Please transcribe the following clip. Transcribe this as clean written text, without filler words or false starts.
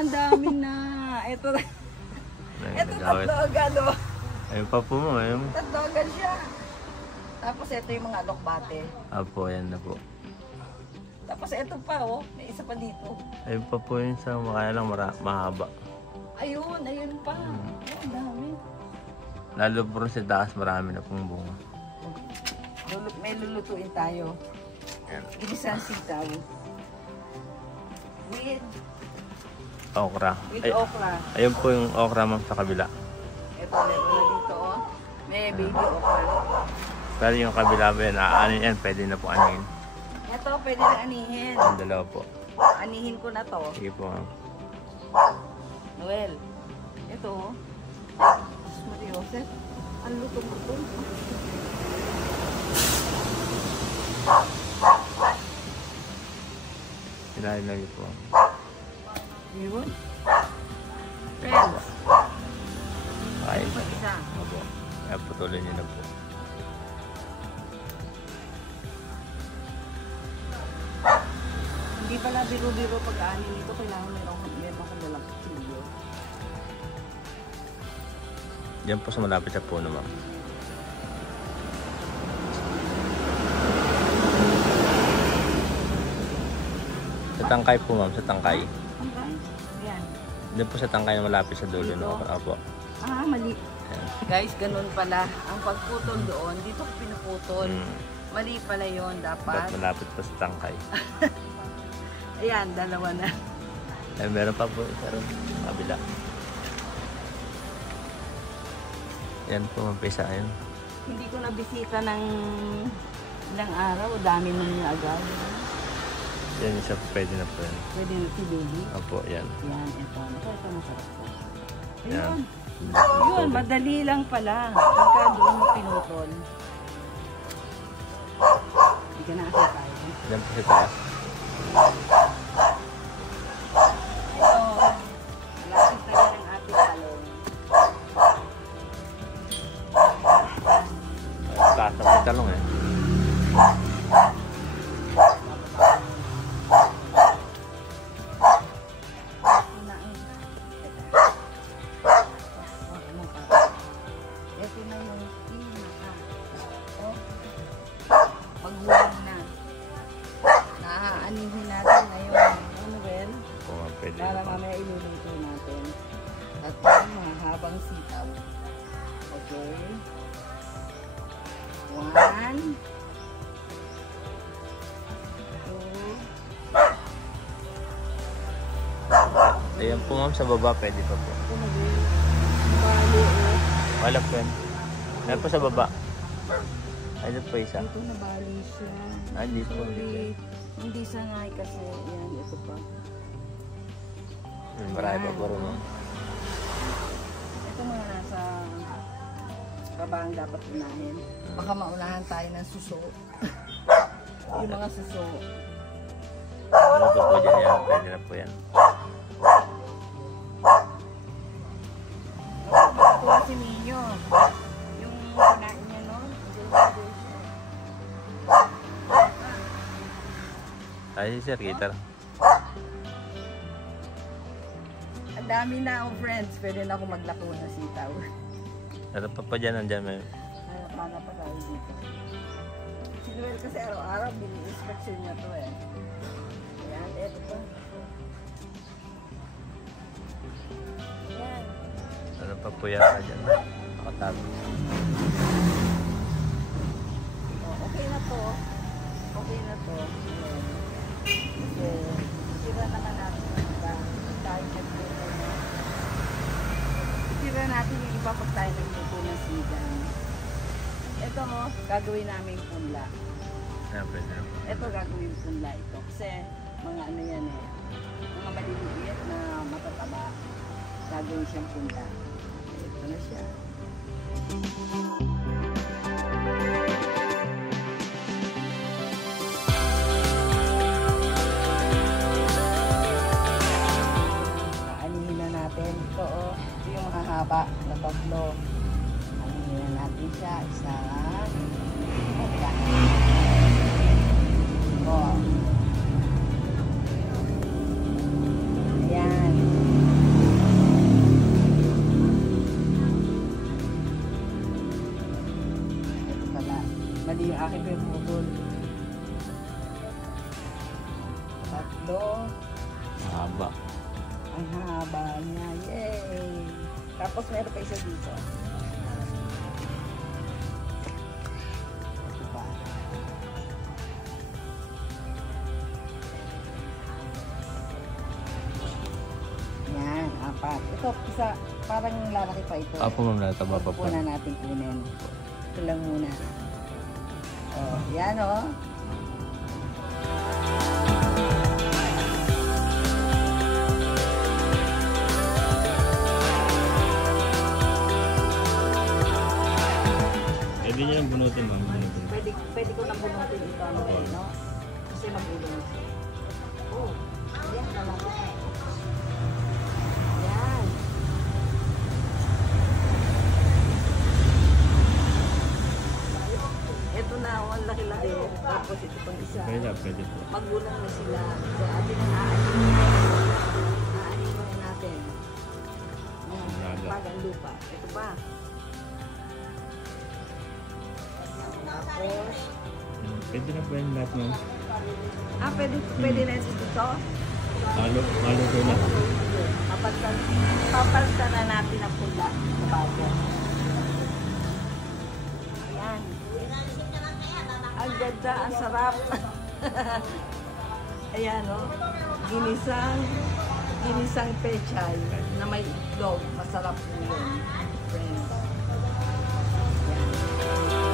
ang dami na. Ito na. Ito tatlo agad, oh. Ayun pa po mo, ayun. Tatlo agad siya. Tapos ito yung mga alokbate. Apo, ayan na po. Tapos ito pa, oh. May isa pa dito. Ayun pa po yun sa makaya lang mahaba. Ayun, ayun pa. Oh, ang dami. Lalo po sa taas, marami na pong bunga. May lulutuin tayo. Ginisang sitaw. With Okra. okra. Ayun po yung okra ma'am sa kabila. Ito, meron na dito, oh. May baby okra. Pero yung kabila ba yun, aanin yan, pwede na po anihin. Ito, pwede na anihin. Yung dalawa po. Anihin ko na to. Sige po ma'am. Noel, ito, oh. Jesus Maria Joseph. Ang luto-luto. Sinahin lang yun po. Yun. Friends. Kain. Pa isa. Opo. Kaya putuloy niyo na po. Hindi pala biro-biro pag-aanin nito. Kailangan meron kang dalang kutsilyo. Diyan po sa malapit sa puno ma'am. Sa tangkay po ma'am, sa tangkay. Okay. Yan. Diyan po sa tangkay na malapit sa dulo ng okra. Opo. Ah, mali. Guys, ganun pala. Ang pagputol doon, dito ko pinuputol. Mali pala yon dapat. Ba't malapit pa sa tangkay? Ayan, dalawa na. Ay, meron pa po. Pero kabila. Yan po, mampisa yun. Hindi ko nabisita ng ilang araw. Dami nung agad. Yan, isa pwede na po yan. Pwede na si baby. Opo, yan. Yan, ito. Ito masarap po. Yan. Ayun. Yun, madali lang pala. Pagka doon mo pinutol. Hindi ka na kasi tayo. Yan po sa taas. Malapit tayo ng ating talong. Taas na may talong eh. Ito na yung pinaka. Oh. Pagbuwan na. Naaanihin natin ngayon. Ano, Well? Kung pwede Para na po. mamaya iluluto natin. At yung mahabang sitaw. Okay. 1, 2. Ayan po ma'am, sa baba pwede pa po. Ito na din. Bali, oh. Wala po yan. Ayan po sa baba. Ayun po isa. Dito na bali siya. Ah, hindi po. Sorry. Hindi sanay kasi. Yan, ito pa. Marami pa po rin ma'am. Ito mga nasa baba ang dapat unahin. Baka maunahan tayo ng suso. Yung mga suso. Ano po dyan yan? Pwede na po yan. Ito si Minyo. Yung kinain niya noon. Ay, si Sir, guitar. Ang dami na akong friends. Pwede na ako maglako na sitaw. Ano pa po dyan? Nandyan may... Mana pa tayo dito. Si Noel kasi araw-araw bini-inspection niya to eh. Ayan, eto pa. Ayan. Ano pa po yata dyan? Nakatabi. Oh, okay na to. Okay na to. Ayan. Kasi sira naman natin yung iba. Tayo nagluto na. Sira natin yung iba pag tayo nagluto ng sigang. Ito mo, gagawin namin punla. Ayan, pwede na po. Ito gagawin punla ito. Kasi mga ano yan eh. Mga maliliit na matataba. Gagawin siyang punla. Ito na siya. Aanihin na natin. Ito oh. Ito yung mahahaba na tatlo. Aanihin na natin siya. Isa. Ayan. Oh. Ayan. Ang haba niya. Yay! Tapos meron pa isa dito. Ito pa. Yan, apat. Ito, isa, parang lalaki pa ito. Apo ma'am, nataba pa po. Huwag na natin kunin. Ito lang muna. Oh, yan oh. Pwede niyo lang bunutin ma'am. Bunutin. Pwede ko nang bunutin ito, ano, no? Kasi magulong. Oh, yan, lalaki pa. Yan. Ito na, oh, ang laki-laki. Tapos ito pang isa. Pwede po. Magulang na sila. So, atin ang aanin. Aanin muna natin. Laga. Pagang lupa. Ito pa. Tapos, Pwede na po yung lahat ma'am. pwede na ito. Halo ko na. Papalitan na natin ang pula sa bago. Ayan. Ang ganda, ang sarap. Ayan, o. Ginisang pechay na may itlog. Masarap po yun. Friends. Ayan.